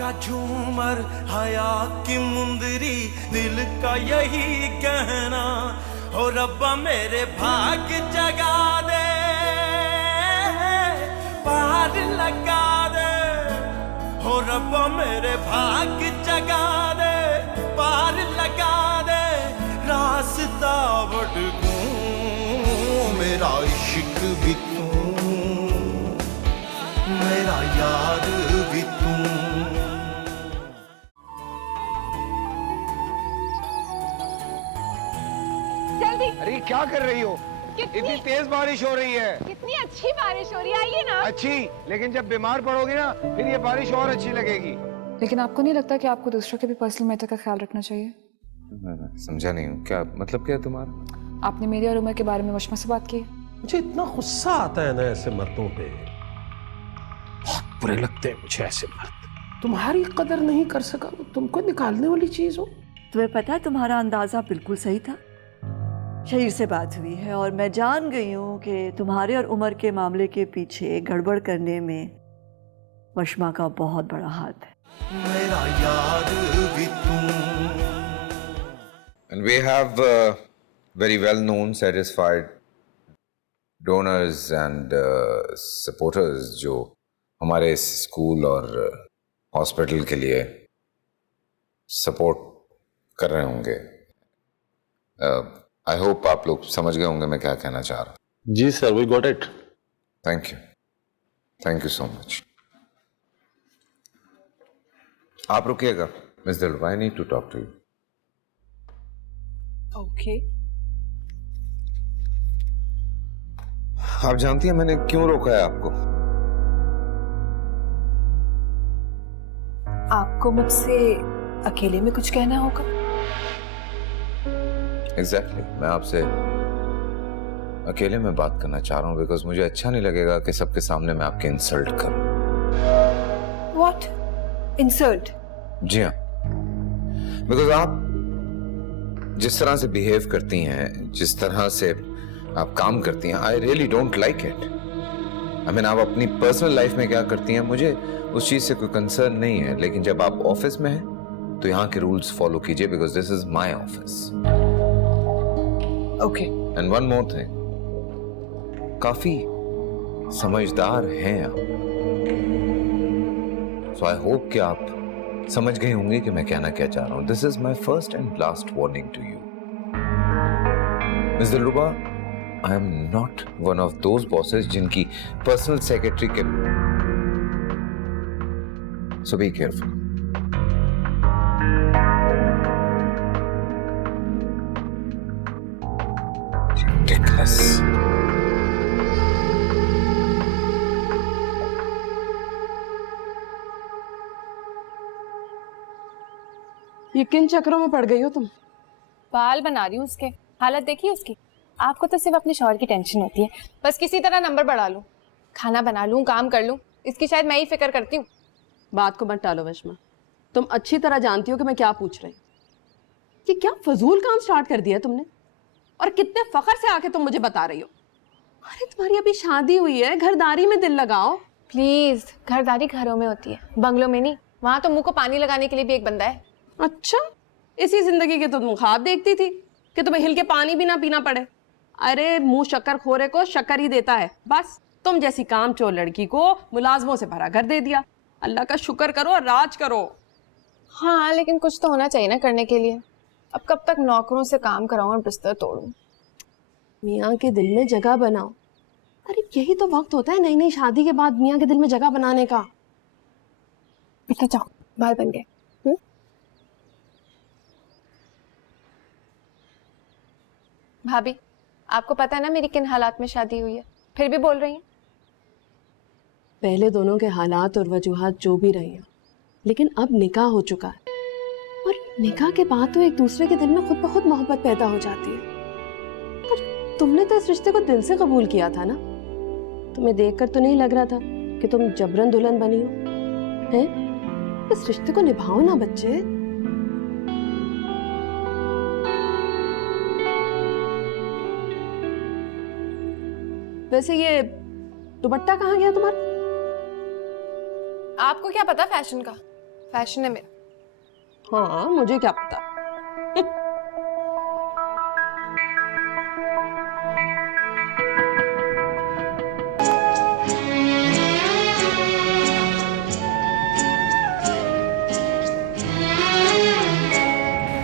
का झूमर हया की मुंदरी, दिल का यही कहना, हो रब्बा मेरे भाग जगा दे, पार लगा दे, हो रब्बा मेरे भाग जगा दे, पार लगा दे, रास्ता भटकूं मेरा इश्क भी तू, मेरा यार भी तू। जल्दी। अरे क्या कर रही हो? इतनी तेज बारिश हो रही है। कितनी अच्छी बारिश हो रही है, आइए ना। अच्छी, लेकिन जब बीमार पड़ोगे ना फिर ये बारिश और अच्छी लगेगी। लेकिन आपको नहीं लगता कि आपको दूसरों के भी पर्सनल मैटर का ख्याल रखना चाहिए? समझा नहीं हूँ, क्या मतलब क्या है तुम्हारा? आपने मेरी और उमर के बारे में वशमा से बात की? मुझे इतना गुस्सा आता है ना ऐसे मर्दों पे, बहुत बुरे लगते हैं मुझे ऐसे मर्द। तुम्हारी कदर नहीं कर सका वो तुमको निकालने वाली चीज हो। तुम्हें पता है तुम्हारा अंदाजा बिल्कुल सही था। शहीर से बात हुई है और मैं जान गई हूँ कि तुम्हारे और उमर के मामले के पीछे गड़बड़ करने में वशमा का बहुत बड़ा हाथ है। मेरा यार भी तू। And we have very well-known, satisfied donors and supporters जो हमारे स्कूल और हॉस्पिटल के लिए सपोर्ट कर रहे होंगे। आई होप आप लोग समझ गए होंगे मैं क्या कहना चाह रहा हूँ। जी sir, we got it. Thank you so much. आप रुकिएगा miss Dilruba, I need to talk to you. Okay. आप जानती हैं मैंने क्यों रोका है आपको? आपको मुझसे अकेले में कुछ कहना होगा? एग्जैक्टली, मैं आपसे अकेले में बात करना चाह रहा हूँ बिकॉज मुझे अच्छा नहीं लगेगा कि सबके सामने मैं आपके इंसल्ट करूं। What? Insult? जी हाँ, बिकॉज आप जिस तरह से बिहेव करती हैं, जिस तरह से आप काम करती हैं, I really don't like it. I mean, आप अपनी पर्सनल लाइफ में क्या करती हैं मुझे उस चीज से कोई कंसर्न नहीं है, लेकिन जब आप ऑफिस में हैं तो यहाँ के रूल्स फॉलो कीजिए because this is my office. Okay. And one more thing, काफी समझदार हैं आप, सो आई होप कि आप समझ गई होंगी कि मैं कहना क्या चाह रहा हूं। This is my first and last warning to you miss Dilruba. I am not one of those bosses जिनकी पर्सनल सेक्रेटरी के, सो बी केयरफुल। Ridiculous. ये किन चक्रों में पड़ गई हो तुम? बाल बना रही हूँ उसके, हालत देखिए उसकी। आपको तो सिर्फ अपने शौहर की टेंशन होती है, बस किसी तरह नंबर बढ़ा लूं, खाना बना लूं, काम कर लूं, इसकी शायद मैं ही फिक्र करती हूँ। बात को मत टालो वशमा, तुम अच्छी तरह जानती हो कि मैं क्या पूछ रही हूँ। ये क्या फजूल काम स्टार्ट कर दिया तुमने, और कितने फखर से आके तुम मुझे बता रही हो। अरे तुम्हारी अभी शादी हुई है, घरदारी में दिल लगाओ प्लीज। घरदारी घरों में होती है, बंगलों में नहीं। वहां तो मुंह को पानी लगाने के लिए भी एक बंदा है। अच्छा, इसी जिंदगी के तो तुम ख्वाब देखती थी कि तुम्हें हिल के पानी भी ना पीना पड़े। अरे मुंह शक्कर खोरे को शक्कर ही देता है। बस तुम जैसी काम चोर लड़की को मुलाजमों से भरा घर दे दिया। अल्लाह का शुक्र करो और राज करो। हाँ, लेकिन कुछ तो होना चाहिए ना करने के लिए। अब कब तक नौकरों से काम कराऊं और बिस्तर तोड़ूं? मियाँ के दिल में जगह बनाओ। अरे यही तो वक्त होता है नई नई शादी के बाद मियाँ के दिल में जगह बनाने का। बेटा जाओ, बाल बन गए। भाभी, आपको पता है ना मेरी किन हालात में शादी हुई है, फिर भी बोल रही हैं। पहले दोनों के हालात और वजूहात जो भी रहे हैं, लेकिन अब निकाह हो चुका है, और निकाह के बाद तो एक दूसरे के दिल में खुद ब खुद मोहब्बत पैदा हो जाती है। और तुमने तो इस रिश्ते को दिल से कबूल किया था ना। तुम्हें देखकर तो नहीं लग रहा था कि तुम जबरन दुल्हन बनी हो, हैं? इस रिश्ते को निभाओ ना बच्चे। वैसे ये दुपट्टा कहाँ गया तुम्हारा? आपको क्या पता फैशन का? फैशन है मेरा। हाँ, मुझे क्या पता।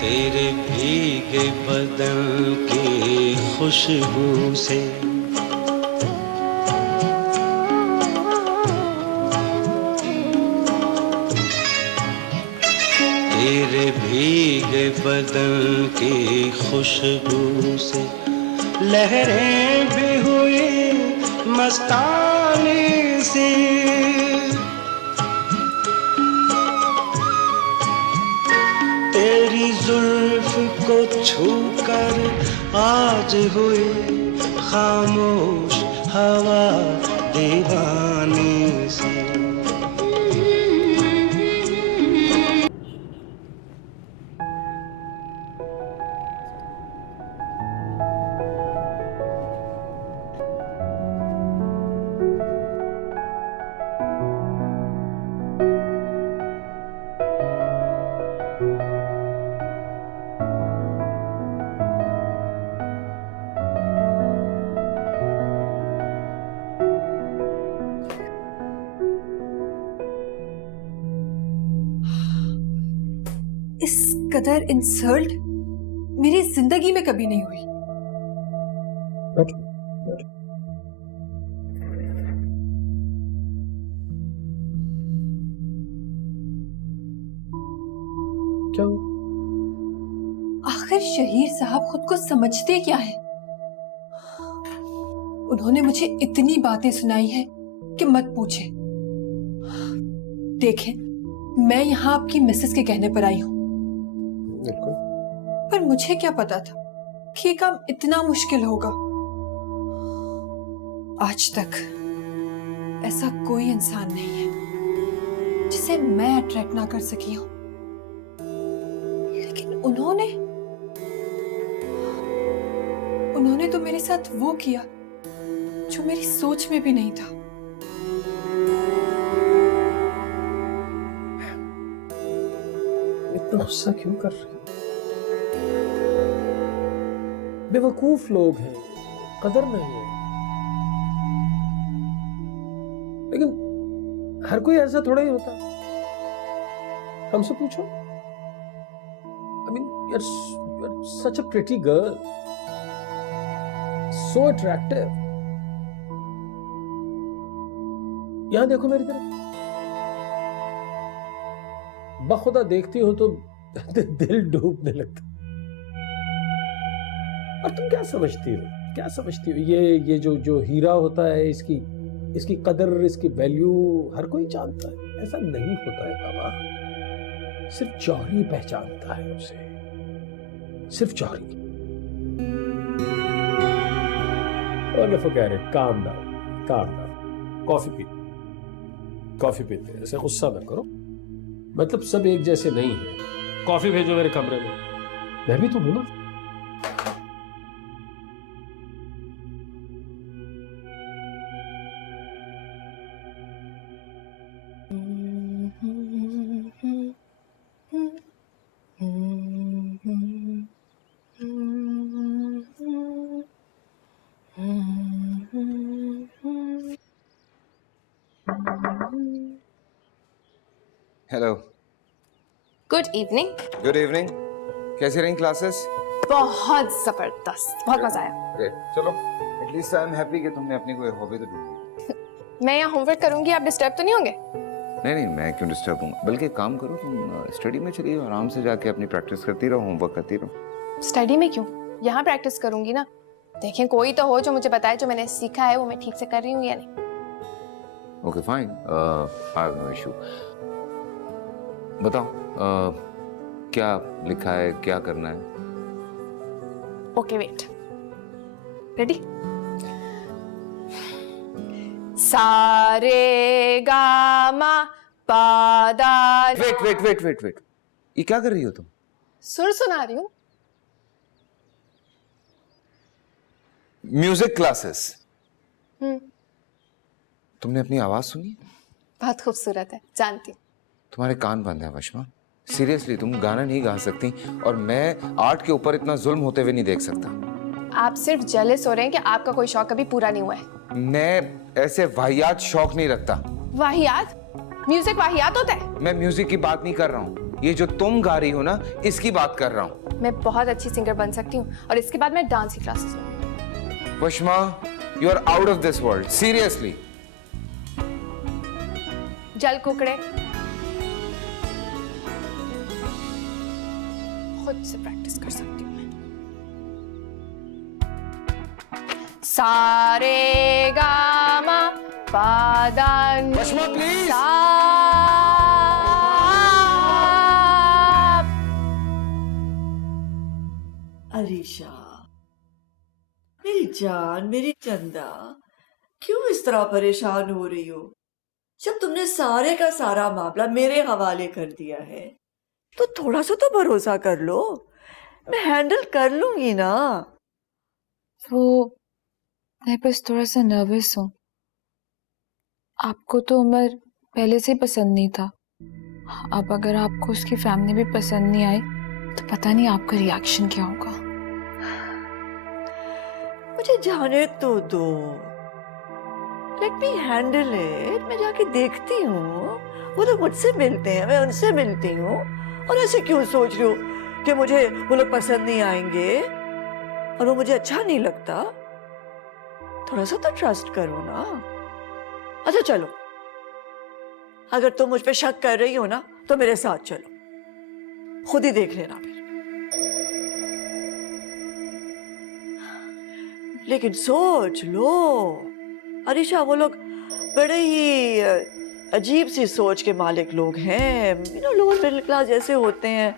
तेरे भीगे बदन की खुशबू से तेरे भीगे बदन की खुशबू से लहरें भी हुई मस्तानी सी तेरी जुल्फ को छूकर आज हुई खामोश हवा दीवानी सी। इस कदर इंसल्ट मेरी जिंदगी में कभी नहीं हुई। क्या? आखिर शहीर साहब खुद को समझते क्या है? उन्होंने मुझे इतनी बातें सुनाई है कि मत पूछे। देखें, मैं यहाँ आपकी मिसेस के कहने पर आई हूँ, पर मुझे क्या पता था कि ये काम इतना मुश्किल होगा। आज तक ऐसा कोई इंसान नहीं है जिसे मैं अट्रैक्ट ना कर सकी हूं, लेकिन उन्होंने तो मेरे साथ वो किया जो मेरी सोच में भी नहीं था। इतना गुस्सा क्यों कर रहे हो? बेवकूफ लोग हैं, कदर नहीं है। लेकिन हर कोई ऐसा थोड़ा ही होता। हमसे पूछो। I mean, you're such a pretty girl, so attractive. यहां देखो मेरी तरफ, बखुदा देखती हो तो दिल डूबने लगता। और तुम क्या समझती हो? क्या समझती हो? ये जो हीरा होता है, इसकी कदर, इसकी वैल्यू हर कोई जानता है। ऐसा नहीं होता है बाबा। सिर्फ जौहरी पहचानता है उसे, सिर्फ जौहरी। Okay, forget it, calm down. Coffee पीते, ऐसे गुस्सा ना करो। मतलब सब एक जैसे नहीं है। कॉफी भेजो मेरे कमरे में। मैं भी तो हूं ना। Hello. Good evening. Good evening. कैसी रही क्लासेस? बहुत जबरदस्त, बहुत मजा आया। ग्रेट। चलो, एटलीस्ट आई एम हैप्पी कि तुमने अपनी कोई हॉबी तो ढूंढी। मैं यहाँ होमवर्क करूंगी, आप डिस्टर्ब तो नहीं होंगे? नहीं, मैं क्यों डिस्टर्ब हूँ? बल्कि काम करो, तुम स्टडी में चलिए, आराम से जाके अपनी प्रैक्टिस करती रहो, होमवर्क करती रहो। स्टडी में क्यों? यहाँ प्रैक्टिस करूंगी ना। देखें, कोई तो हो जो मुझे बताए जो मैंने सीखा है वो मैं ठीक से कर रही हूँ या नहीं। Okay fine, I have no issue. बताओ, क्या लिखा है, क्या करना है? Okay, wait. रेडी? सारे गामा पादा। वेट। ये क्या कर रही हो तुम? सुर सुना रही हूँ। Music classes? तुमने अपनी आवाज सुनी? बहुत खूबसूरत है, जानती हूँ। तुम्हारे कान बंद है वशमा। सीरियसली तुम गाना नहीं गा सकती और मैं आर्ट के ऊपर इतना जुल्म होते हुए नहीं देख सकता। आप सिर्फ जेलस हो रहे हैं कि आपका कोई शौक कभी पूरा नहीं हुआ है। मैं ऐसे वाहियात शौक नहीं रखता। वाहियात? म्यूजिक वाहियात होता है? मैं म्यूजिक की बात नहीं कर रहा हूँ, ये जो तुम गा रही हो ना इसकी बात कर रहा हूँ। मैं बहुत अच्छी सिंगर बन सकती हूँ और इसके बाद मैं डांस की क्लासेस लूंगी। Washma, you are out of this world, seriously. जल कुकड़े खुद से प्रैक्टिस कर सकती हूँ मैं। सारे गामा पादा नी वशमा, प्लीज। सा। अरीशा, मेरी जान, मेरी चंदा, क्यों इस तरह परेशान हो रही हो? जब तुमने सारे का सारा मामला मेरे हवाले कर दिया है तो थोड़ा सा तो भरोसा कर लो, मैं हैंडल कर लूंगी ना। वो मैं बस थोड़ा सा नर्वस हूँ। आपको तो उमर पहले से ही पसंद नहीं था, अब अगर आपको उसकी फैमिली भी पसंद नहीं आई तो पता नहीं आपका रिएक्शन क्या होगा। मुझे जाने तो दो, लेट मी हैंडल इट। मैं जाके देखती हूँ, वो तो मुझसे मिलते हैं, मैं उनसे मिलती हूँ। और ऐसे क्यों सोच रही हो कि मुझे वो लोग पसंद नहीं आएंगे और वो मुझे अच्छा नहीं लगता? थोड़ा सा तो ट्रस्ट करो ना। अच्छा चलो, अगर तुम मुझ पे शक कर रही हो ना तो मेरे साथ चलो, खुद ही देख लेना फिर। लेकिन सोच लो अरीशा, वो लोग बड़े ही अजीब सी सोच के मालिक लोग हैं। लोअर मिडिल क्लास जैसे होते हैं।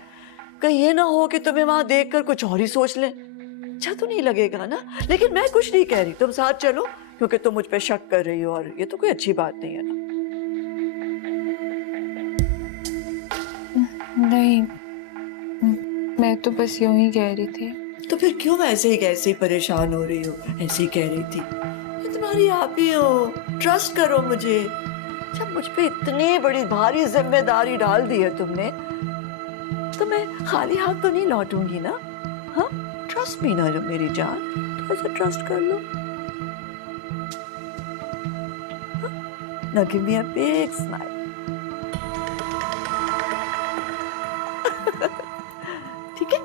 कहीं ये ना हो कि तुम्हें वहां देखकर कुछ और ही सोच लें, अच्छा तो नहीं लगेगा ना। लेकिन मैं कुछ नहीं कह रही, तुम साथ चलो क्योंकि तुम मुझ पे शक कर रही हो और ये तो कोई अच्छी बात नहीं है ना। नहीं, मैं तो बस यूं ही कह रही थी। तो फिर क्यों ऐसे ही परेशान हो रही हो? ऐसे ही कह रही थी, मैं तुम्हारी आप ही हो, ट्रस्ट करो मुझे। जब मुझ पे इतनी बड़ी भारी जिम्मेदारी डाल दी है तुमने तो मैं खाली हाथ तो नहीं लौटूंगी ना। हाँ, ट्रस्ट मी ना मेरी जान, थोड़ा सा ट्रस्ट कर लो। Now give me a big smile. ठीक है,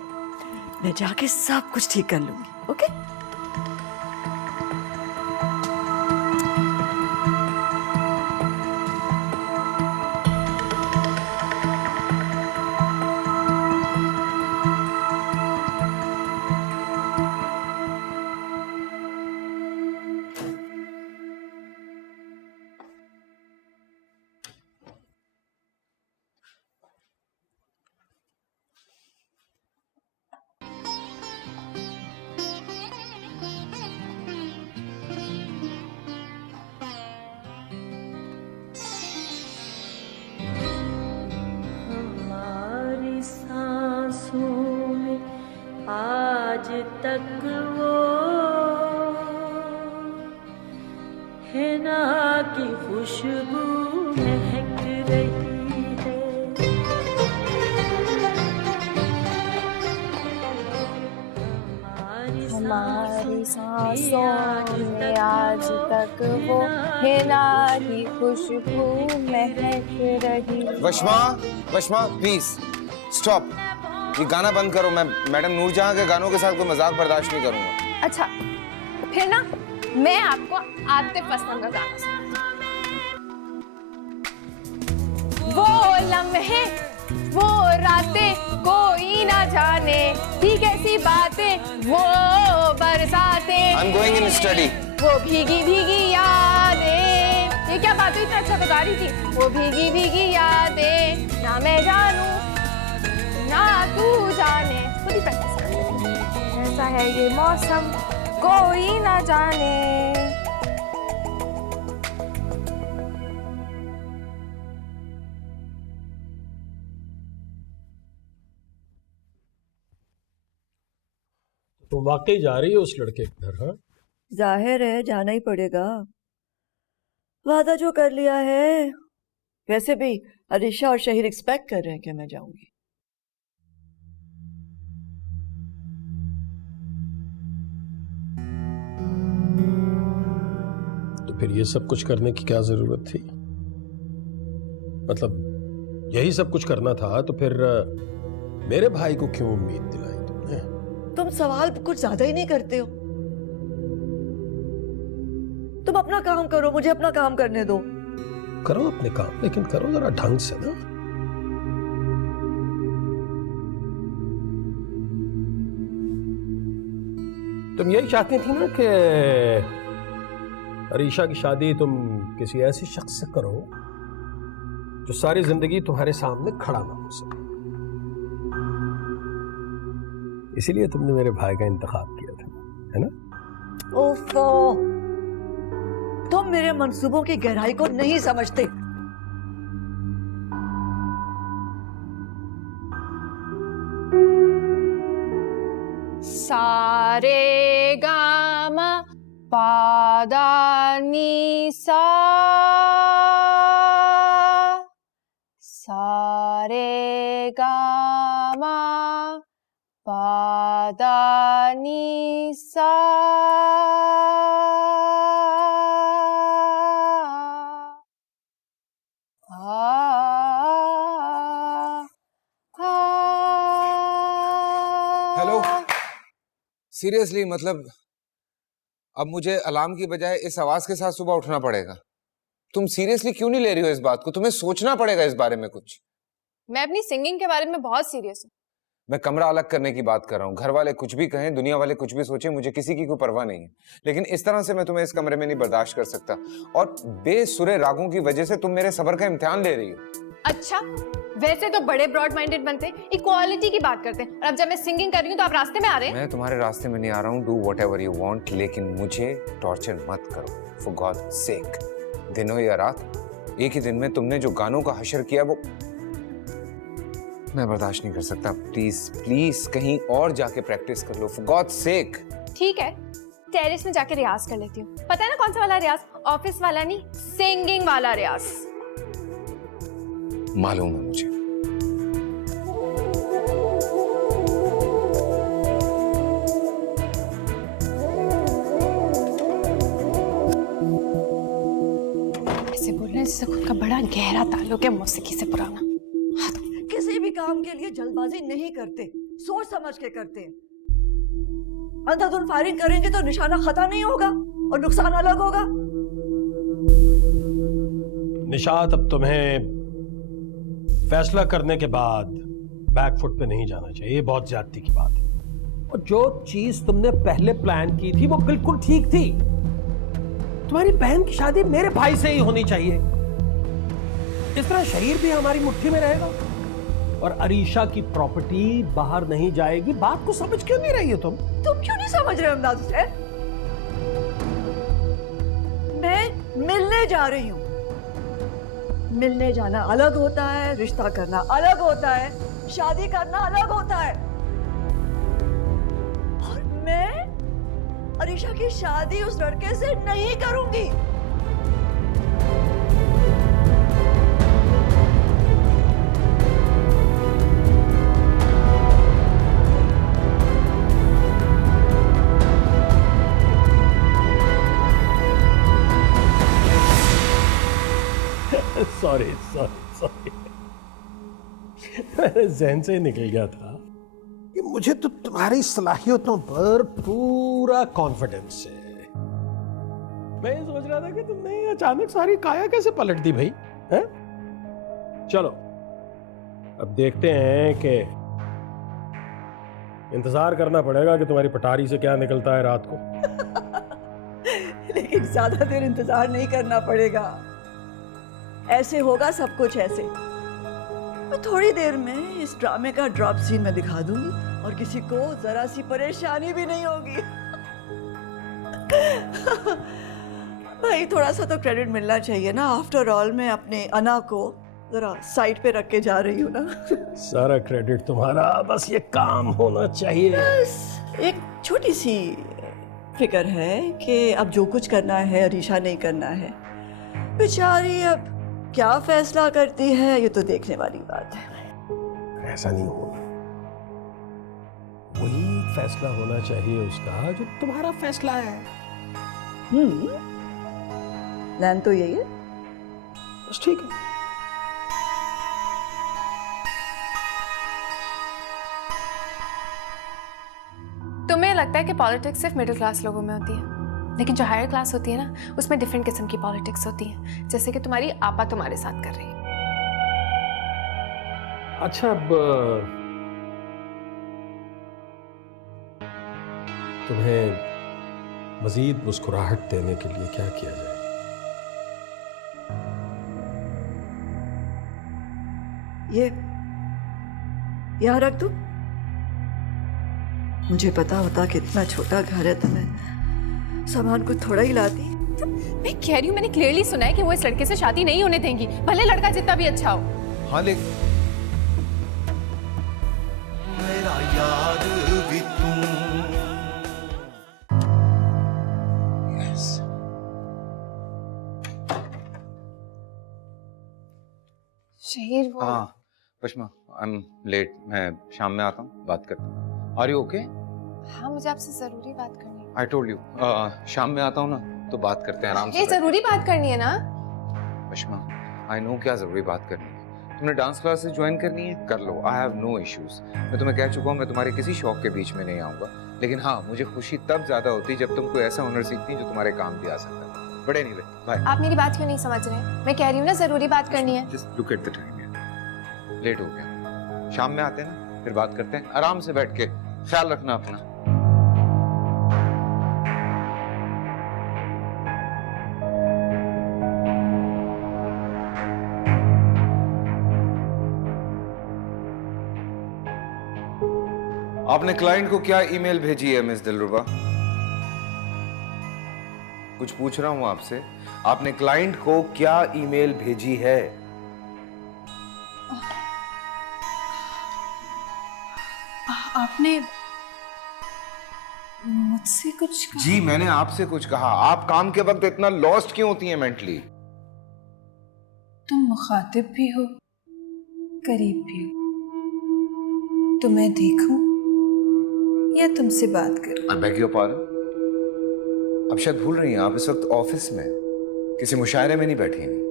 मैं जाके सब कुछ ठीक कर लूंगी। ओके? आज तक वो है ना की खुशबू महक रही है। हमारी सांसों में आज तक वो हिना की खुशबू महक रही। वशमा, वशमा प्लीज स्टॉप, ये गाना बंद करो। मैं मैडम नूरजहां के गानों के साथ कोई मजाक बर्दाश्त नहीं करूंगा। अच्छा, फिर ना मैं आपको आतिफ असलम का गाना सुनाती हूँ। वो लम्हे, वो रातें कोई ना जाने, थी कैसी बातें वो बरसातें। I'm going in study. वो भीगी भीगी यादें। ये क्या बात हुई, इतना अच्छा तो गा रही थी। वो भीगी भीगी यादें, ना मैं जानूं ना तू जाने। खुद ही प्रैक्टिस कर लेती। ऐसा है ये मौसम कोई ना जाने। तो वाकई जा रही है उस लड़के के घर? हाँ, जाहिर है जाना ही पड़ेगा, वादा जो कर लिया है वैसे भी अरीशा और शहीर एक्सपेक्ट कर रहे हैं कि मैं जाऊंगी। तो फिर ये सब कुछ करने की क्या जरूरत थी? मतलब यही सब कुछ करना था तो फिर मेरे भाई को क्यों उम्मीद दिलाई तुमने? तुम सवाल कुछ ज्यादा ही नहीं करते हो। तुम अपना काम करो, मुझे अपना काम करने दो। करो अपने काम, लेकिन करो जरा ढंग से ना। तुम यही चाहती थी ना कि अरीशा की शादी तुम किसी ऐसी शख्स से करो जो सारी जिंदगी तुम्हारे सामने खड़ा ना हो सके। इसीलिए तुमने मेरे भाई का इंतखाब किया था, है ना? ओफो, तुम मेरे मंसूबों की गहराई को नहीं समझते। सारे गाम पादा नी सा, सारे गामा पादा नी सा। हेलो, सीरियसली मतलब अब मुझे अलार्म की बजाय इस आवाज के साथ सुबह उठना पड़ेगा? तुम सीरियसली क्यों नहीं ले रही हो इस बात को? तुम्हें सोचना पड़ेगा इस बारे में कुछ। मैं अपनी सिंगिंग के बारे में बहुत सीरियस हूँ। मैं कमरा अलग करने की बात कर रहा हूँ। घर वाले कुछ भी कहें, दुनिया वाले कुछ भी सोचें, मुझे किसी की कोई परवाह नहीं है, लेकिन इस तरह से मैं तुम्हें इस कमरे में नहीं बर्दाश्त कर सकता। और बेसुरे रागों की वजह से तुम मेरे सब्र का इम्तिहान ले रही हो। अच्छा, वैसे तो बड़े ब्रॉड माइंडेड बनते, इक्वालिटी की बात करते हैं, और अब जब मैं सिंगिंग कर रही हूँ तो आप रास्ते में आ रहे हैं। मैं तुम्हारे रास्ते में नहीं आ रहा हूँ। डू व्हाटएवर यू वांट, लेकिन मुझे टॉर्चर मत करो, फॉर गॉड सेक। दिन हो या रात, एक ही दिन में तुमने जो गानों का हशर किया वो मैं बर्दाश्त नहीं कर सकता। प्लीज प्लीज कहीं और जाके प्रैक्टिस कर लो, फॉर गॉड सेक। ठीक है, टेरेस में जाके रियाज कर लेती हूँ। पता है ना कौन सा वाला रियाज? ऑफिस वाला नहीं, सिंगिंग वाला रियाज। मालूम है मुझे। ऐसे बोल रहे हैं जैसे खुद का बड़ा गहरा ताल्लुक है मौसीकी से पुराना। किसी भी काम के लिए जल्दबाजी नहीं करते, सोच समझ के करते। अंधाधुंध फायरिंग करेंगे तो निशाना खता नहीं होगा और नुकसान अलग होगा। निशात, अब तुम्हें फैसला करने के बाद बैकफुट पे नहीं जाना चाहिए, बहुत ज्यादती की बात है। और जो चीज तुमने पहले प्लान की थी वो बिल्कुल ठीक थी। तुम्हारी बहन की शादी मेरे भाई से ही होनी चाहिए। इस तरह शहीर भी हमारी मुट्ठी में रहेगा और अरीशा की प्रॉपर्टी बाहर नहीं जाएगी। बात को समझ क्यों नहीं रही हो तुम? तुम क्यों नहीं समझ रहे अमदाद हुसैन? मैं मिलने जा रही हूँ। मिलने जाना अलग होता है, रिश्ता करना अलग होता है, शादी करना अलग होता है। और मैं अरीशा की शादी उस लड़के से नहीं करूंगी। सॉरी सॉरी सॉरी, मेरे जहन से निकल गया था कि मुझे तो तुम्हारी सलाहियतों पर पूरा कॉन्फिडेंस है। मैं ये सोच रहा था कि तुमने अचानक सारी काया कैसे पलट दी भाई, हैं? चलो अब देखते हैं कि इंतजार करना पड़ेगा कि तुम्हारी पटारी से क्या निकलता है रात को। लेकिन ज्यादा देर इंतजार नहीं करना पड़ेगा। ऐसे होगा सब कुछ ऐसे। मैं थोड़ी देर में इस ड्रामे का ड्रॉप सीन में दिखा दूंगी और किसी को जरा सी परेशानी भी नहीं होगी। भाई थोड़ा सा तो क्रेडिट मिलना चाहिए ना। आफ्टर ऑल मैं अपने अना को जरा साइड पे रख के जा रही हूँ ना। सारा क्रेडिट तुम्हारा, बस ये काम होना चाहिए। बस एक छोटी सी फिक्र है कि अब जो कुछ करना है अरीशा नहीं करना है। बेचारी अब क्या फैसला करती है ये तो देखने वाली बात है। ऐसा नहीं होगा, वही फैसला होना चाहिए उसका जो तुम्हारा फैसला है। प्लान तो यही है। बस ठीक है। तुम्हें लगता है कि पॉलिटिक्स सिर्फ मिडिल क्लास लोगों में होती है, लेकिन जो हायर क्लास होती है ना, उसमें डिफरेंट किस्म की पॉलिटिक्स होती है, जैसे कि तुम्हारी आपा तुम्हारे साथ कर रही है। अच्छा, अब तुम्हें मजीद मुस्कुराहट देने के लिए क्या किया जाए? ये यहाँ रख दूं? मुझे पता होता कि इतना छोटा घर है तो मैं सामान को थोड़ा ही लाती। मैं कह रही हूँ, मैंने क्लियरली सुना है कि वो इस लड़के से शादी नहीं होने देंगी, भले लड़का जितना भी अच्छा हो। हाँ, लेकिन मेरा यार भी तू। शहीर वो हाँ पश्मा, आई एम लेट, मैं शाम में आता हूँ, बात करते हैं। Are you okay? हाँ, मुझे आपसे जरूरी बात करनी है। आई टोल्ड यू, शाम में आता हूँ ना तो बात करते हैं आराम से। ये जरूरी बात करनी है ना? पश्मा, आई नो क्या जरूरी बात करनी है। तुमने डांस क्लासेस ज्वाइन करनी है, कर लो, आई हैव नो इश्यूज। मैं तुम्हें कह चुका हूँ मैं तुम्हारे किसी शौक के बीच में नहीं आऊंगा, लेकिन हाँ, मुझे खुशी तब ज्यादा होती जब तुम कोई ऐसा हुनर सीखती जो तुम्हारे काम भी आ सकता है। But anyway, bye. आप मेरी बात क्यों नहीं समझ रहे हैं? मैं कह रही हूँ ना, जरूरी बात करनी है। Just look at the time, late हो गया। शाम में आते हैं ना, फिर बात करते हैं आराम से बैठ के। ख्याल रखना अपना। आपने क्लाइंट को क्या ईमेल भेजी है मिस दिलरुबा? कुछ पूछ रहा हूं आपसे, आपने क्लाइंट को क्या ईमेल भेजी है? आपने मुझसे कुछ कहा? जी, मैंने आपसे कुछ कहा। आप काम के वक्त इतना लॉस्ट क्यों होती हैं मेंटली? तुम मुखातिब भी हो, करीब भी हो, तो मैं देखूं या तुमसे बात करूं? I beg your pardon. आप शायद भूल रही हैं, आप इस वक्त ऑफिस में किसी मुशायरे में नहीं बैठी हैं।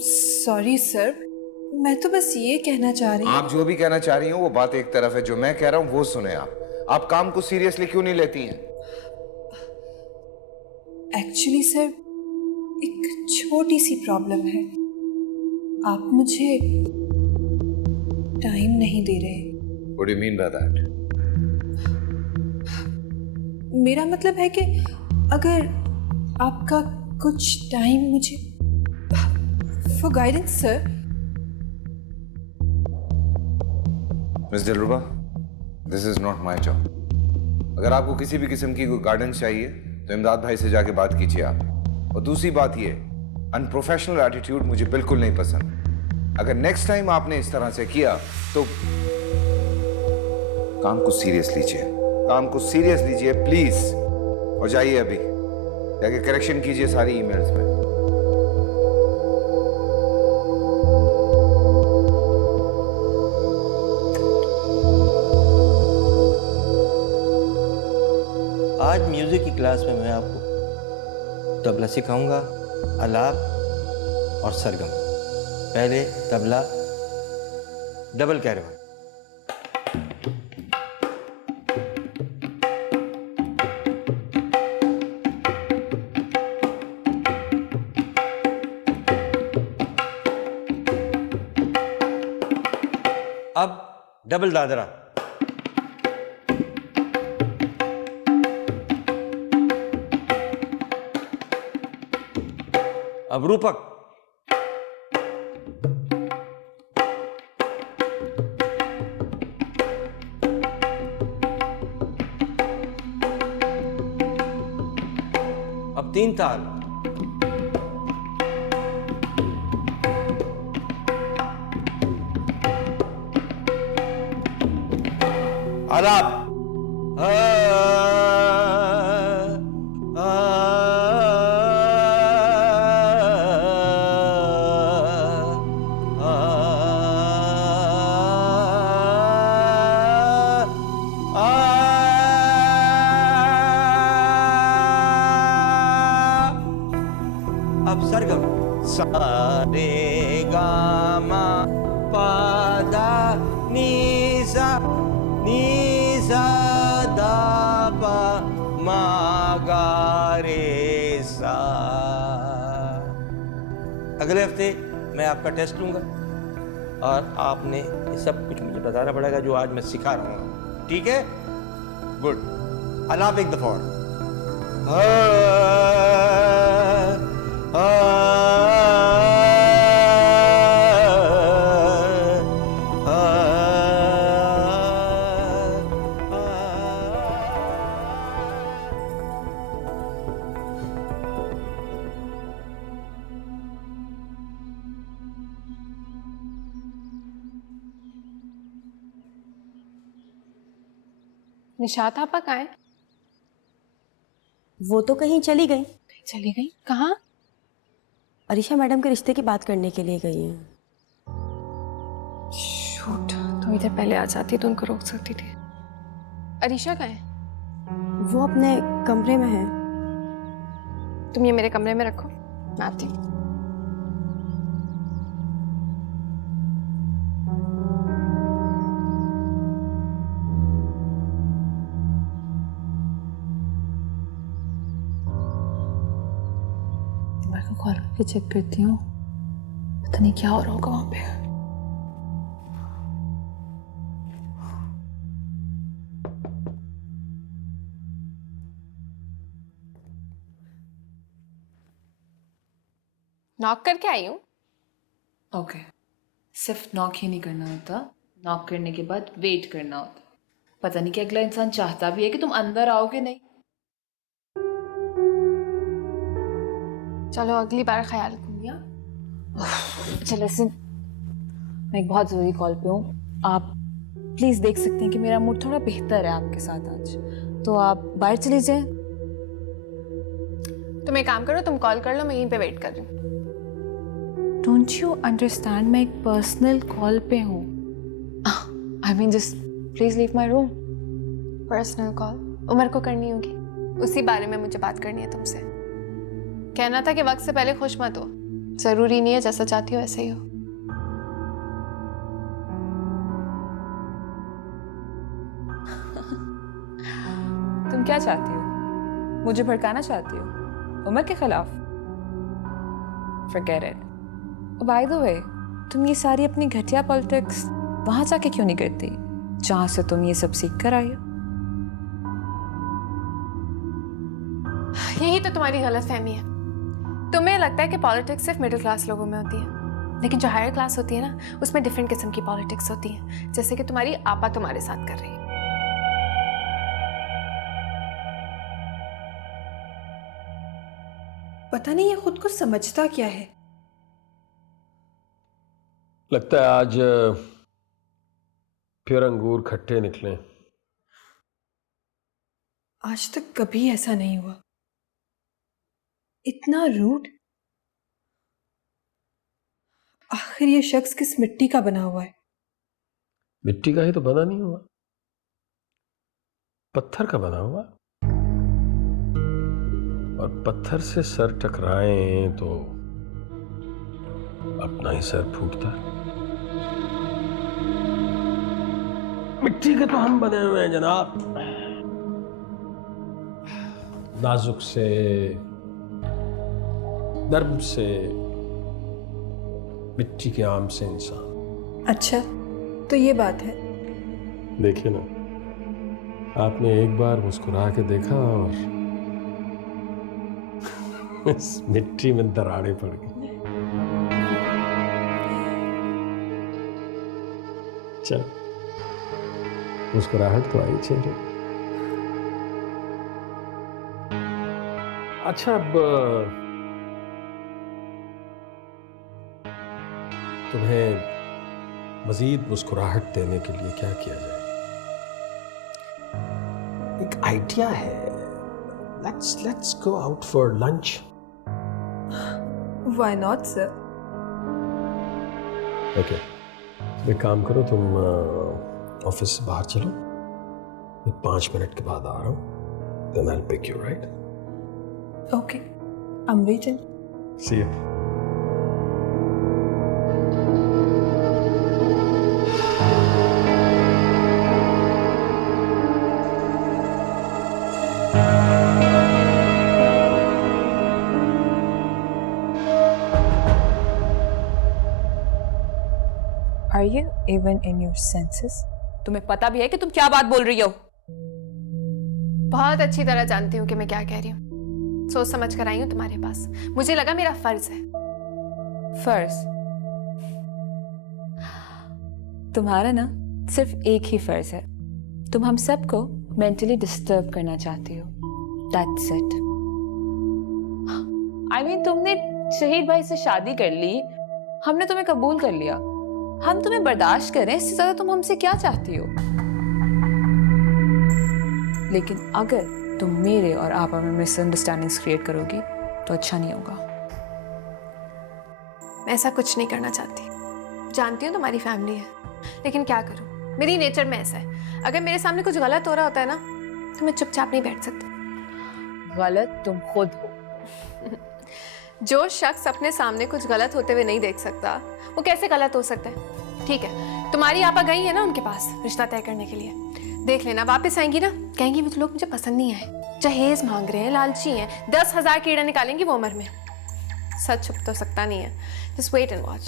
सॉरी सर, मैं तो बस ये कहना चाह रही हूँ। आप जो भी कहना चाह रही हो वो बात एक तरफ है, जो मैं कह रहा हूँ वो सुने आप काम को सीरियसली क्यों नहीं लेती हैं? एक्चुअली सर, एक छोटी सी प्रॉब्लम है। आप मुझे टाइम नहीं दे रहे। What do you mean by that? मेरा मतलब है कि अगर आपका कुछ टाइम मुझे for guidance sir. Miss Dilruba, this is not my job. अगर आपको किसी भी किस्म की कोई गाइडेंस चाहिए तो इमदाद भाई से जाके बात कीजिए आप। और दूसरी बात ये, अनप्रोफेशनल एटीट्यूड मुझे बिल्कुल नहीं पसंद। अगर नेक्स्ट टाइम आपने इस तरह से किया तो काम को सीरियस लीजिए, काम को सीरियस लीजिए प्लीज। और जाइए अभी जाके करेक्शन कीजिए सारी ईमेल्स में। आज म्यूजिक की क्लास में मैं आपको तबला सिखाऊंगा, आलाप और सरगम। पहले तबला, डबल कैरवान। अब डबल दादरा। अब रूपक। अब तीन ताल। आलाप। सा रे गा मा पा दा नी सा दा पा मा गा रे सा। अगले हफ्ते मैं आपका टेस्ट लूंगा और आपने ये सब कुछ मुझे बताना पड़ेगा जो आज मैं सिखा रहा हूँ, ठीक है? गुड। अल्लाह एक दफा और। निशात आपा कहाँ है? वो तो कहीं चली गई। चली गई? कहाँ? अरीशा मैडम के रिश्ते की बात करने के लिए गई हैं। शूट, तुम इधर पहले आ जाती तो उनको रोक सकती थी। अरीशा कहाँ है? वो अपने कमरे में है। तुम ये मेरे कमरे में रखो, मैं आती हूँ। कॉल करके चेक करती हूँ, पता नहीं क्या हो रहा होगा वहां पे। नॉक करके आई हूँ। ओके, सिर्फ नॉक ही नहीं करना होता, नॉक करने के बाद वेट करना होता। पता नहीं कि अगला इंसान चाहता भी है कि तुम अंदर आओगे नहीं। चलो अगली बार ख्याल रखूंगी। चलो सुन, मैं एक बहुत ज़रूरी कॉल पे हूँ। आप प्लीज़ देख सकते हैं कि मेरा मूड थोड़ा बेहतर है आपके साथ आज, तो आप बाहर चली जाए। तुम एक काम करो, तुम कॉल कर लो, मैं यहीं पे वेट कर रही हूँ। डोंट यू अंडरस्टैंड, मैं एक पर्सनल कॉल पे हूँ। I mean just please leave my room. Personal call Umar को करनी होगी, उसी बारे में मुझे बात करनी है तुमसे। कहना था कि वक्त से पहले खुश मत हो, जरूरी नहीं है जैसा चाहती हो ऐसे ही हो। तुम क्या चाहती हो? मुझे भड़काना चाहती हो उमर के खिलाफ? Forget it. By the way, तुम ये सारी अपनी घटिया पॉलिटिक्स वहां जाके क्यों नहीं करती जहां से तुम ये सब सीख कर आई हो? यही तो तुम्हारी गलतफहमी है। तुम्हें लगता है कि पॉलिटिक्स सिर्फ मिडिल क्लास लोगों में होती है, लेकिन जो हायर क्लास होती है ना, उसमें डिफरेंट किस्म की पॉलिटिक्स होती है, जैसे कि तुम्हारी आपा तुम्हारे साथ कर रही है। पता नहीं ये खुद को समझता क्या है। लगता है आज फिर अंगूर खट्टे निकले। आज तक कभी ऐसा नहीं हुआ। इतना रूड। आखिर ये शख्स किस मिट्टी का बना हुआ है? मिट्टी का ही तो बना नहीं हुआ, पत्थर का बना हुआ। और पत्थर से सर टकराए तो अपना ही सर फूटता है। मिट्टी के तो हम बने हुए हैं जनाब, नाजुक से, नर्म से, मिट्टी के आम से इंसान। अच्छा, तो ये बात है। देखिए ना, आपने एक बार मुस्कुरा के देखा और इस मिट्टी में दरारें पड़ गई। चल, मुस्कुराहट तो आई चेहरे। अच्छा, अब तुम्हें मजीद मुस्कुराहट देने के लिए क्या किया जाए? एक आइडिया है। Let's go out for lunch. Why not, sir? Okay, एक काम करो, तुम ऑफिस से बाहर चलो, मैं 5 मिनट के बाद आ रहा हूँ। Then I'll pick you, right? Okay, I'm waiting. See you. Are you even in your senses? तुम्हें पता भी है कि तुम क्या बात बोल रही हो? बहुत अच्छी तरह जानती हूँ कि मैं क्या कह रही हूँ। सोच समझ कर आई हूँ तुम्हारे पास। मुझे लगा मेरा फर्ज है। फर्ज? तुम्हारा ना सिर्फ एक ही फर्ज है। तुम हम सबको मेंटली डिस्टर्ब करना चाहती हो। That's it. I mean, तुमने शहीद भाई से शादी कर ली, हमने तुम्हें कबूल कर लिया, हम तुम्हें बर्दाश्त करें, इससे ज्यादा तुम हमसे क्या चाहती हो? लेकिन अगर तुम मेरे और आपा में मिसअंडरस्टैंडिंग्स क्रिएट करोगी तो अच्छा नहीं होगा। मैं ऐसा कुछ नहीं करना चाहती। जानती हूँ तुम्हारी फैमिली है, लेकिन क्या करूँ, मेरी नेचर में ऐसा है। अगर मेरे सामने कुछ गलत हो रहा होता है ना, तो मैं चुपचाप नहीं बैठ सकती। गलत तुम खुद हो। जो शख्स अपने सामने कुछ गलत होते हुए नहीं देख सकता, वो कैसे गलत हो सकता है? ठीक है, तुम्हारी आपा गई है ना उनके पास रिश्ता तय करने के लिए। देख लेना, वापस आएंगी ना, कहेंगी मुझे लोग मुझे पसंद नहीं आए, जहेज मांग रहे हैं, लालची हैं, 10,000 कीड़े निकालेंगी वो उम्र में। सच छुप तो सकता नहीं है। Just wait and watch.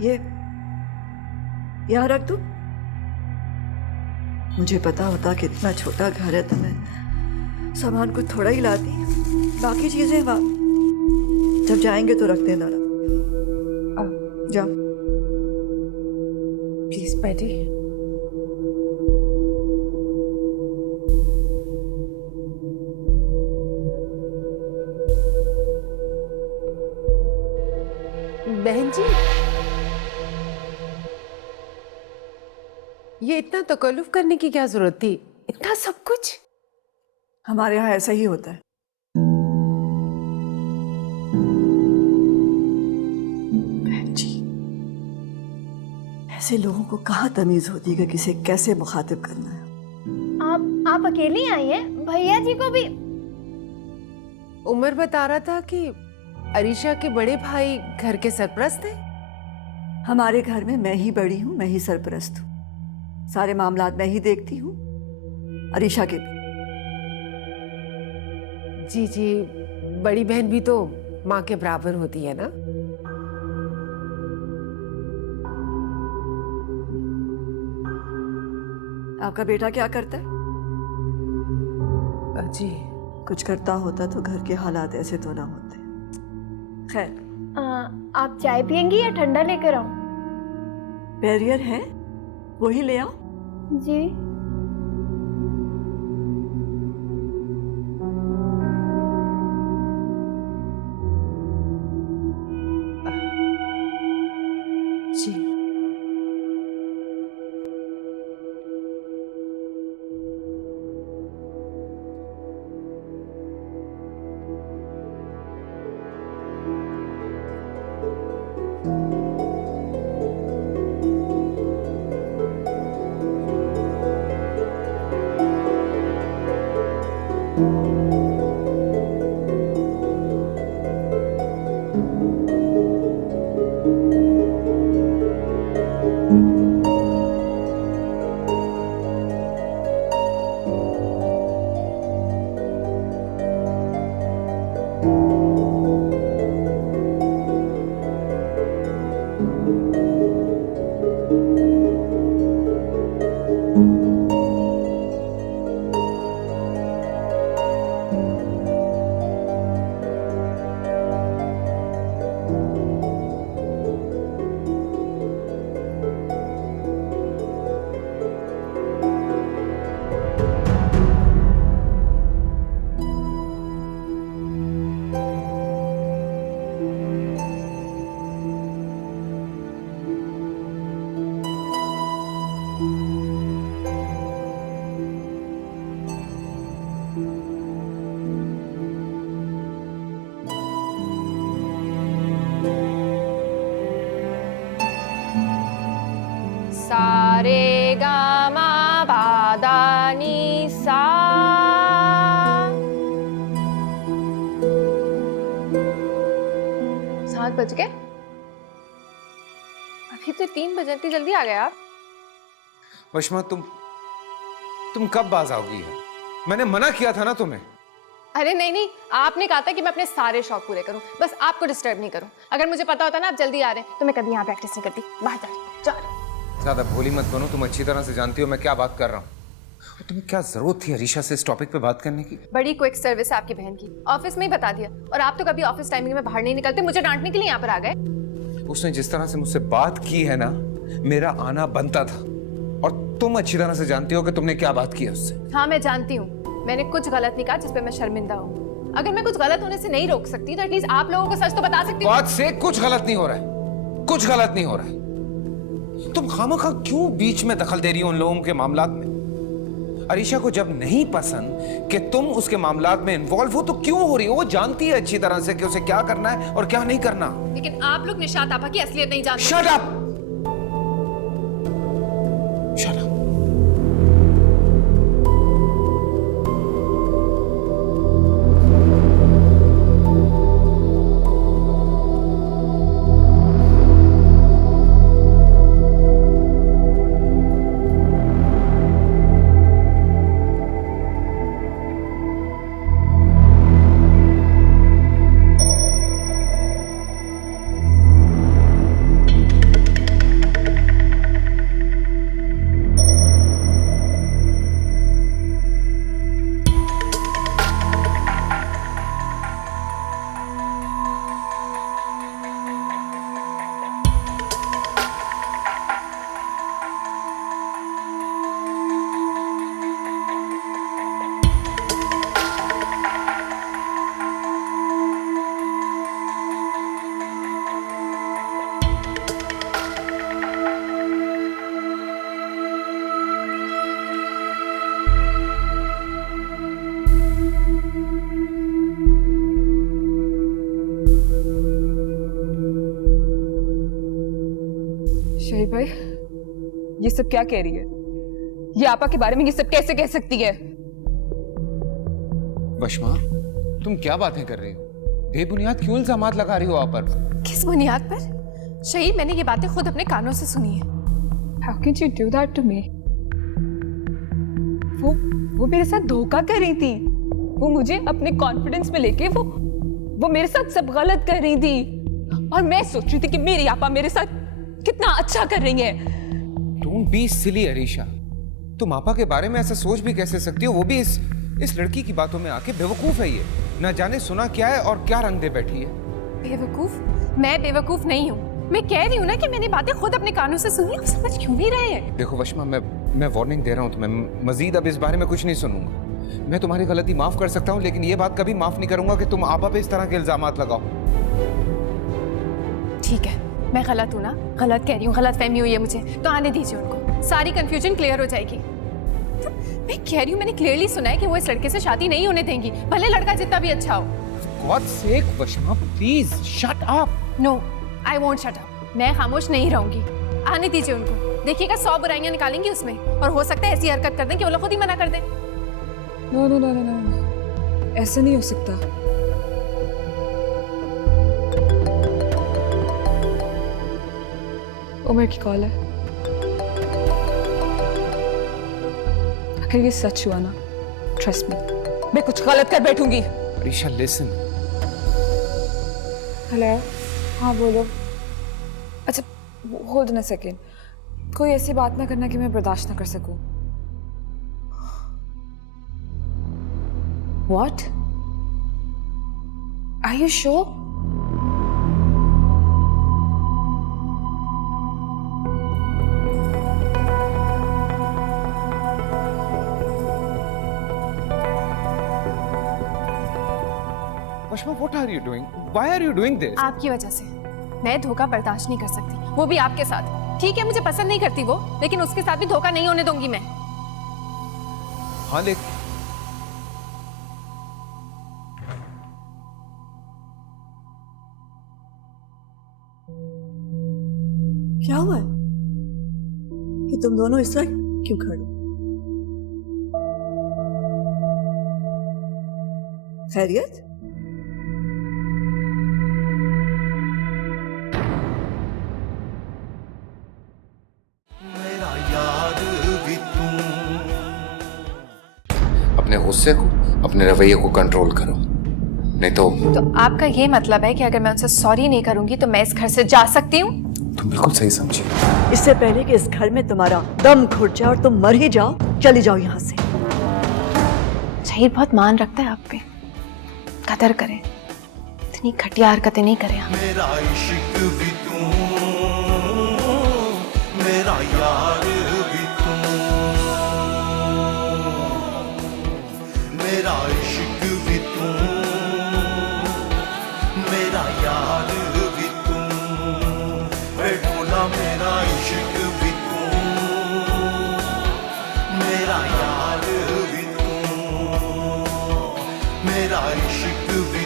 ये यहाँ रख दूं? मुझे पता होता कि इतना छोटा घर है तो मैं सामान कुछ थोड़ा ही लाती, बाकी चीजें जब जाएंगे तो रख देना ना। जाओ प्लीज बैठी। बहन जी, ये इतना तकल्लुफ करने की क्या जरूरत थी? इतना सब कुछ हमारे यहाँ ऐसा ही होता है। बहन जी, ऐसे लोगों को कहाँ तमीज होती है कि किसे कैसे मुखातिब करना है। आप अकेली आई हैं? भैया जी को भी? उमर बता रहा था कि अरीशा के बड़े भाई घर के सरपरस्त हैं। हमारे घर में मैं ही बड़ी हूँ, मैं ही सरपरस्त हूँ, सारे मामलात मैं ही देखती हूँ, अरीशा के भी। जी जी, बड़ी बहन भी तो माँ के बराबर होती है ना। आपका बेटा क्या करता है? जी, कुछ करता होता तो घर के हालात ऐसे तो ना होते। खैर, आप चाय पियेंगी या ठंडा लेकर आऊं? बैरियर है, वही ले आओ। जी। जी। सारे गामा पादानी सा। 7 बज गए। अभी तो 3 बजे, इतनी जल्दी आ गए आप? वशमा तुम कब बाज आओगी? है मैंने मना किया था ना तुम्हें। अरे नहीं नहीं, आपने कहा था कि मैं अपने सारे शौक पूरे करूं, बस आपको डिस्टर्ब नहीं करूं। अगर मुझे पता होता ना आप जल्दी आ रहे हैं तो मैं कभी यहाँ प्रैक्टिस नहीं करती। बाहर जा रही। ज्यादा भोली मत बनो, तुम अच्छी तरह से जानती हो मैं क्या बात कर रहा हूँ। तुम्हें क्या जरूरत थी अरीशा से इस टॉपिक पे बात करने की? बड़ी क्विक सर्विस है आपकी बहन की, ऑफिस में ही बता दिया। और आप तो कभी ऑफिस टाइमिंग में बाहर नहीं निकलते, मुझे डांटने के लिए यहाँ पर आ गए। उसने जिस तरह से मुझसे बात की है ना, मेरा आना बनता था। और तुम अच्छी तरह से जानती हो कि तुमने क्या बात की है उससे। हाँ मैं जानती हूँ, मैंने कुछ गलत नहीं कहा जिस पे मैं शर्मिंदा हूँ। अगर मैं कुछ गलत होने से नहीं रोक सकती तो एटलीस्ट आप लोगों को सच तो बता सकती हूँ। बात से कुछ गलत नहीं हो रहा है, कुछ गलत नहीं हो रहा है। तुम खामखा क्यों बीच में दखल दे रही हो उन लोगों के मामलात में? अरीशा को जब नहीं पसंद कि तुम उसके मामलात में इन्वॉल्व हो तो क्यों हो रही हो? वो जानती है अच्छी तरह से कि उसे क्या करना है और क्या नहीं करना। लेकिन आप लोग निशात आपा की असलियत नहीं जानते। Shut up! Shut up! शहीद भाई, ये सब क्या कह रही है? ये आपा के बारे में ये सब कैसे कह सकती है? वशमा, तुम क्या बातें कर रही हो? बेबुनियाद क्यों इल्जामात लगा रही हो आप पर? किस बुनियाद पर? शहीद, मैंने ये बातें खुद अपने कानों से सुनी है। How can you do that to me? वो मेरे साथ धोखा कर रही थी। वो मुझे अपने कॉन्फिडेंस में लेके वो मेरे साथ सब गलत कर रही थी। और मैं सोच रही थी कि मेरी आपा मेरे साथ कितना अच्छा कर रही है। Don't be silly Arisha. तुम आपा के बारे में ऐसा सोच भी कैसे सकती हो? वो भी इस लड़की की बातों में आके। बेवकूफ है ये, ना जाने सुना क्या है और क्या रंग दे बैठी है। बेवकूफ? मैं बेवकूफ नहीं हूँ। मैं कह रही हूँ ना कि मैंने बातें खुद अपने कानों से सुनी। आप समझ क्यों नहीं रहे हैं? देखो वशमा, मैं वार्निंग दे रहा हूँ तुम्हें, मजीद अब इस बारे में कुछ नहीं सुनूंगा। मैं तुम्हारी गलती माफ कर सकता हूँ, लेकिन ये बात कभी माफ नहीं करूंगा कि तुम आपा पे इस तरह के इल्जामात लगाओ। ठीक है, मैं गलत हूँ ना, गलत कह रही हूँ, गलत फहमी हुई है मुझे, तो आने दीजिए उनको, सारी कंफ्यूजन क्लियर हो जाएगी। तो मैं कह रही हूँ, मैंने क्लियरली सुना है कि वो इस लड़के से शादी नहीं होने देंगी, भले लड़का जितना भी अच्छा हो। God's sake, Washma, please shut up. No, I won't shut up. मैं खामोश नहीं रहूंगी। आने दीजिए उनको, देखिएगा 100 बुराइयां निकालेंगी उसमें, और हो सकता है ऐसी हरकत कर दें कि वो लोग खुद ही मना कर दें। No no no no no, ऐसा नहीं हो सकता। उमर की कॉल है। अगर ये सच हुआ ना, ट्रस्ट मी, मैं कुछ गलत कर बैठूंगी। अरीशा, लिसन। हेलो, हाँ बोलो। अच्छा, होल्ड ऑन अ सेकेंड। कोई ऐसी बात ना करना कि मैं बर्दाश्त ना कर सकूं। What? Are you sure? वशमा, what are you doing? Why are you doing this? आपकी वजह से। मैं धोखा बर्दाश्त नहीं कर सकती, वो भी आपके साथ। ठीक है, मुझे पसंद नहीं करती वो, लेकिन उसके साथ भी धोखा नहीं होने दूंगी मैं। हाँ, लेकिन क्या हुआ है कि तुम दोनों इस तरह क्यों खड़े? खैरियत? गुस्से को, अपने रवैये को कंट्रोल करो, नहीं तो आपका ये मतलब है कि अगर मैं उनसे सॉरी नहीं करूंगी तो मैं इस घर से जा सकती हूँ? तुम बिल्कुल सही समझी। इससे पहले कि इस घर में तुम्हारा दम घुट जाए और तुम मर ही जाओ, चली जाओ यहाँ से। शहीर बहुत मान रखता है आप पे, कदर करें, इतनी घटिया हरकतें नहीं करें आप। मेरा इश्क भी तू, मेरा यार भी तू, मेरा इश्क भी तू, मेरा यार भी तू, ढोला मेरा इश्क भी तू, मेरा यार भी तू, मेरा इश्क भी